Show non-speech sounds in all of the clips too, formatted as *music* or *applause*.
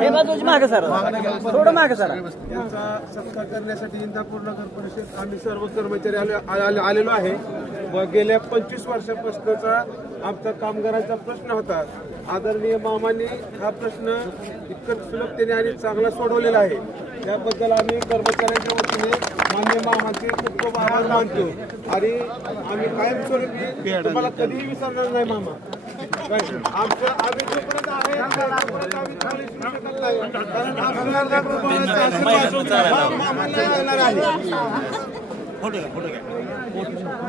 हे बाजूची मागे सर. थोडं मागे सर. त्यांचा सत्कार करण्यासाठी इंदापूर नगर परिषद आम्ही सर्व कर्मचारी आले- आले- आलेलो आहे. व गेल्या पंचवीस वर्षापासूनचा आमचा कामगारांचा प्रश्न होता. आदरणीय मामांनी हा प्रश्न इतकं सुलभतेने आणि चांगला सोडवलेला आहे. त्याबद्दल आम्ही कर्मचाऱ्यांच्या वतीने मान्य मामांचे खूप खूप आभार मानतो. आणि आम्ही कायमस्वरूपी तुम्हाला कधीही विसरणार नाही मामा.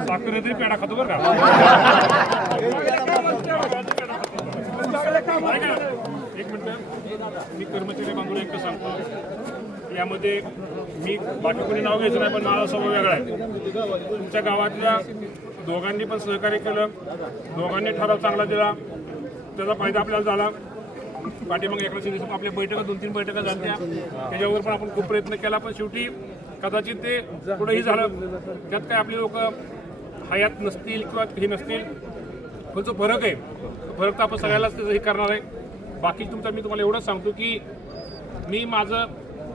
साखरेतरी आमचं पेढा खातो बरं का एक मिनिट मी कर्मचारी बांधून एक सांगतो यामध्ये मी बाकी कोणी नाव घ्यायचं नाही पण माझा स्वभाव वेगळा आहे तुमच्या गावातल्या दोघांनी पण सहकार्य केलं दोघांनी ठराव चांगला दिला त्याचा फायदा आपल्याला झाला. पाठीमागे एकनाथ शिंदे साहेब आपल्या बैठका दोन तीन बैठका झाल्या. त्याच्यावर पण आपण खूप प्रयत्न केला पण शेवटी कदाचित ते पुढेही झालं. त्यात काय आपले लोक हयात नसतील किंवा हे नसतील पण जो फरक आहे फरक तर आपण सगळ्यालाच त्याचं हे करणार आहे. बाकी तुमचा मी तुम्हाला एवढंच सांगतो की मी माझं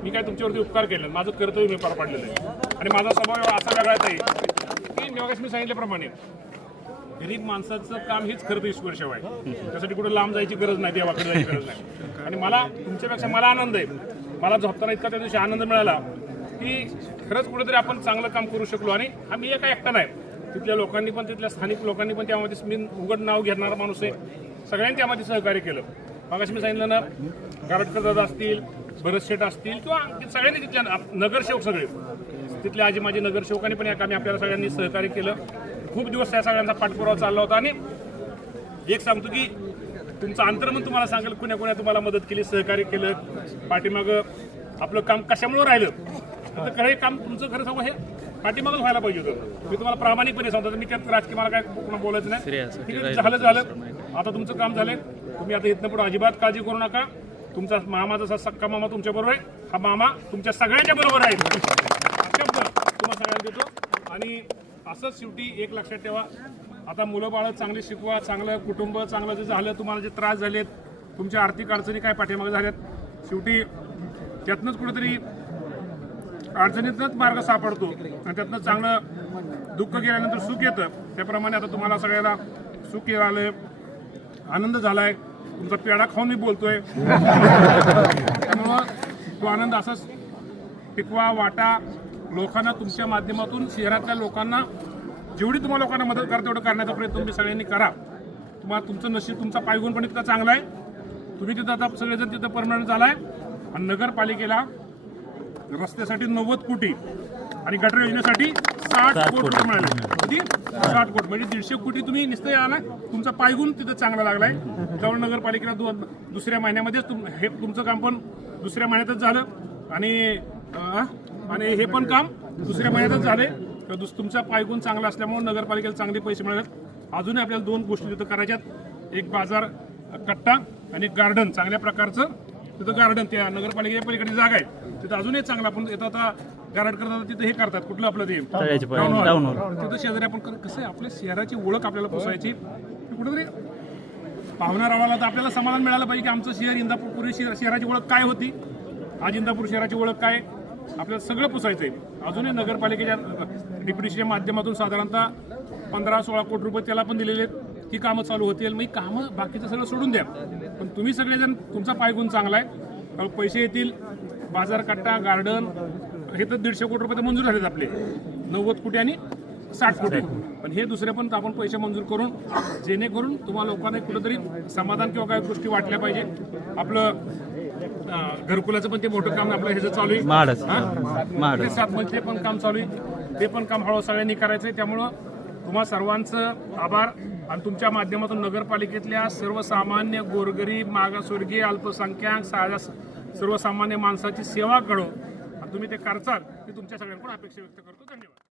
मी काय तुमच्यावरती उपकार केले माझं कर्तव्य मी पार पाडलेलं आहे. आणि माझा स्वभाव असा वेगळाच आहे की मगाशी मी सांगितल्याप्रमाणे गरीब माणसाचं काम हेच खरं तर ईश्वर सेवा आहे. त्यासाठी कुठे लांब जायची गरज नाही देवाकडे जायची गरज नाही. आणि मला तुमच्यापेक्षा मला आनंद आहे. मला झोपताना इतका त्या दिवशी आनंद मिळाला की खरंच कुठेतरी आपण चांगलं काम करू शकलो. आणि हा मी एका एकटा नाही. तिथल्या लोकांनी पण तिथल्या स्थानिक लोकांनी पण त्यामध्ये मी उघड नाव घेणारा माणूस आहे. सगळ्यांनी त्यामध्ये सहकार्य केलं. मग मी सांगितलं ना गारटकर दादा असतील भरत शेठ असतील किंवा सगळ्यांनी तिथल्या नगरसेवक सगळे. तिथल्या आजी माझे नगरसेवकांनी पण या कामी आपल्याला सगळ्यांनी सहकार्य केलं. खूप दिवस त्या सगळ्यांचा पाठपुरावा चालला होता. आणि एक सांगतो की तुमचं अंतर्मन तुम्हाला सांगेल कुण्या कुण्या तुम्हाला मदत केली सहकार्य केलं पाठीमागं आपलं काम कशामुळे राहिलं? तर खरं हे काम तुमचं खरं सांगू हे पाठीमागच व्हायला पाहिजे होतं. मी तुम्हाला प्रामाणिकपणे सांगतो मी त्यात राजकीय मला काय पुन्हा बोलायचं नाही. झालं झालं. आता तुमचं काम झालंय. तुम्ही आता इथनं पुढे अजिबात काळजी करू नका. तुमचा मामा जसा सक्का मामा तुमच्या बरोबर आहे. हा मामा तुमच्या सगळ्यांच्या बरोबर आहे. तुम्हाला सगळ्यांना देतो. आणि असंच शेवटी एक लक्षात ठेवा. आता मुलं बाळं चांगली शिकवा चांगलं कुटुंब चांगलं जे झालं तुम्हाला जे त्रास झालेत तुमच्या आर्थिक अडचणी काय पाठीमागे झाल्यात शेवटी त्यातनंच कुठेतरी अडचणीतनंच मार्ग सापडतो आणि त्यातनं चांगलं दुःख गेल्यानंतर सुख येतं. त्याप्रमाणे आता तुम्हाला सगळ्याला सुख आलंय आनंद झालाय. तुमचा पेढा खाऊन मी बोलतोय. *laughs* त्यामुळं तो आनंद असाच टिकवा वाटा लोकांना तुमच्या माध्यमातून शहरातल्या लोकांना जेवढी तुम्हाला लोकांना मदत करा तेवढं करण्याचा प्रयत्न तुम्ही सगळ्यांनी करा. तुम्हाला तुमचं नशीब तुमचा पायगुण पण इतका चांगला आहे. तुम्ही तिथं आता सगळेजण तिथं परमनंट झालाय. आणि नगरपालिकेला रस्त्यासाठी नव्वद कोटी आणि गटर योजनेसाठी साठ कोटी मिळाले. किती? साठ कोटी. म्हणजे दीडशे कोटी तुम्ही निश्चय आला तुमचा पायगुण तिथं चांगला लागलाय. त्यामुळे नगरपालिकेला दोन दुसऱ्या महिन्यामध्येच तुम हे तुमचं काम पण दुसऱ्या महिन्यातच झालं. आणि आणि हे पण काम दुसऱ्या महिन्यातच झाले तर तुमचा पायगुण चांगला असल्यामुळे नगरपालिकेला चांगले पैसे मिळालेत. अजूनही आपल्याला दोन गोष्टी तिथं करायच्यात. एक बाजार कट्टा आणि एक गार्डन. चांगल्या प्रकारचं तिथं गार्डन. त्या नगरपालिकेच्या पलीकडे जागा आहे. तिथं अजूनही चांगलं आपण येतं आता गार्डन करतात तिथं हे करतात. कुठलं आपलं ते. तिथं शेजारी आपण कसं आहे? आपल्या शहराची ओळख आपल्याला पोसायची. कुठेतरी पाहुणा रावाला तर आपल्याला समाधान मिळालं पाहिजे की आमचं शहर इंदापूर पूर्वी शहर शहराची ओळख काय होती? आज इंदापूर शहराची ओळख काय? आपल्याला सगळं पुसायचं आहे अजूनही नगरपालिकेच्या डिप्युटीच्या माध्यमातून साधारणतः पंधरा सोळा कोटी रुपये त्याला पण दिलेले आहेत. ही कामं चालू होतील. मग ही कामं बाकीचं सगळं सोडून द्या. पण तुम्ही सगळेजण तुमचा पायगुण चांगला आहे. पैसे येतील. बाजारकट्टा गार्डन हे तर दीडशे कोटी रुपये तर मंजूर झालेत आपले. नव्वद कोटी आणि साठ कोटी. पण हे दुसरे पण आपण पैसे मंजूर करून जेणेकरून तुम्हाला लोकांना कुठेतरी समाधान किंवा काही गोष्टी वाटल्या पाहिजे. आपलं घरकुलाचं पण ते मोठं काम आपलं ह्याचं चालू आहे? माड. ते सात मध्ये पण काम चालू आहे. ते पण काम हळूहळू सगळ्यांनी करायचंय. त्यामुळं तुम्हा सर्वांचं आभार. आणि तुमच्या माध्यमातून नगरपालिकेतल्या सर्वसामान्य गोरगरीब मागासवर्गीय अल्पसंख्याक साध्या सर्वसामान्य माणसाची सेवा करो आणि तुम्ही ते करचाल ही तुमच्या सगळ्यांकडून अपेक्षा व्यक्त करतो. धन्यवाद.